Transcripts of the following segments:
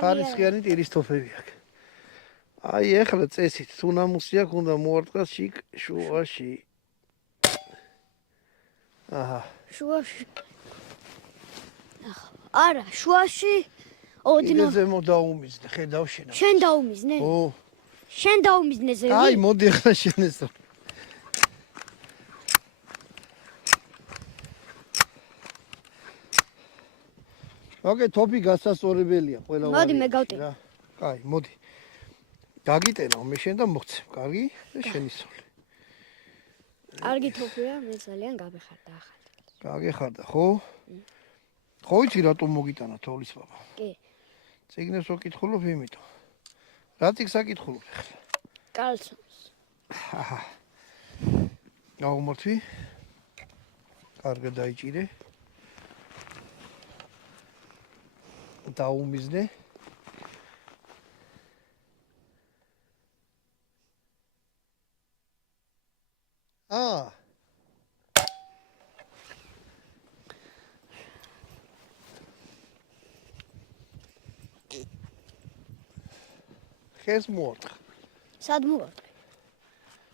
ხარისხიანი ტირის თოფები აქვს. აი ეხლა წესით თუ ნამუსი აქვს უნდა მოარტყას შიგ შუაში. აჰა. შუაში. არა, შუაში. ოდნავ ზემო დაუმიზნე, ხედავ შენ. შენ დაუმიზნე? ო. შენ დაუმიზნე ზევი? აი, მოდი ახლა შენ ესო. ოკეი, თოფი გასასწორებელია ყველა. მოდი მე გავტენ. კაი, მოდი. გაგიტენო მე შენ და მოხცე. კარგი? და შენი სული. კარგი თოფია, მე ძალიან გაბეხარდა ახლა. გაგეხარდა, ხო? ხო იცი რატომ მოგიტანა თოვლის ბაბა? კი. წიგნებს ვაკითხულობ იმიტომ. რა წიგნს აკითხულობ ახლა? კალსონს. აჰა. გაუმორთვი? კარგად დაიჭირე. დაუმიზნე. აა ხეს მოარტყ. სად მოარტყე?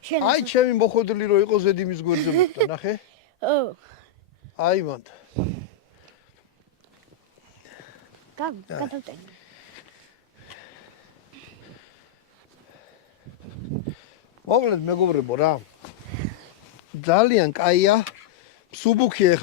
შენ აი ჩემი მოხოდილი რო იყო ზედიმის გვერდზე მოხდა, ნახე? ო. აი მანდ. გადავტენ. მოკლედ მეგობრებო რა. ძალიან კაია. სუბუქი ახლა